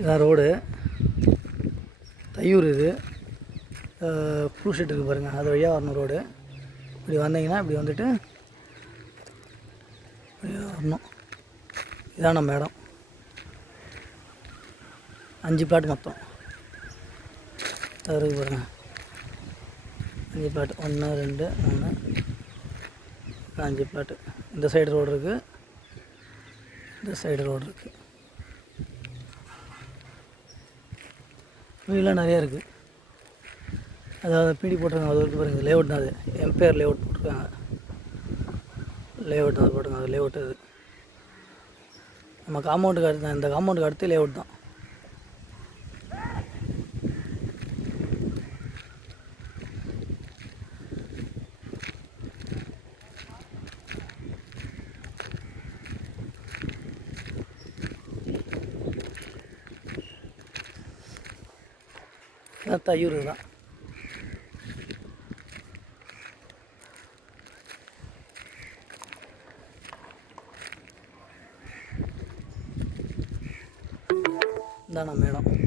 இதான் ரோடு. தையூர் இது. Blue sheet இருக்குது பாருங்கள், அது வழியாக வரணும் ரோடு. இப்படி வந்தீங்கன்னா இப்படி வந்துட்டு இப்படி வரணும். இதான் நம்ம இடம். 5 பிளாட் மொத்தம் இருக்குது பாருங்கள். 5 பிளாட், 1 2 3 5 பிளாட்டு. இந்த சைடு ரோடு இருக்குது, இந்த சைடு ரோடு இருக்குது. வீடெலாம் நிறையா இருக்குது. அதாவது பிடி போட்டிருக்காங்க, அது வரைக்கும் பாருங்கள். லேஅவுட் தான், அது எம்பையர் லேஅவுட் போட்டிருக்காங்க. லேஅவுட் தான் அது போட்டிருக்காங்க, அது லேஅவுட். அது நம்ம காம்பவுண்டுக்கு அடுத்து தான், இந்த காம்பவுண்டுக்கு அடுத்து லேஅவுட் தான். தையூர் தான். இதான் நம்ம இடம்.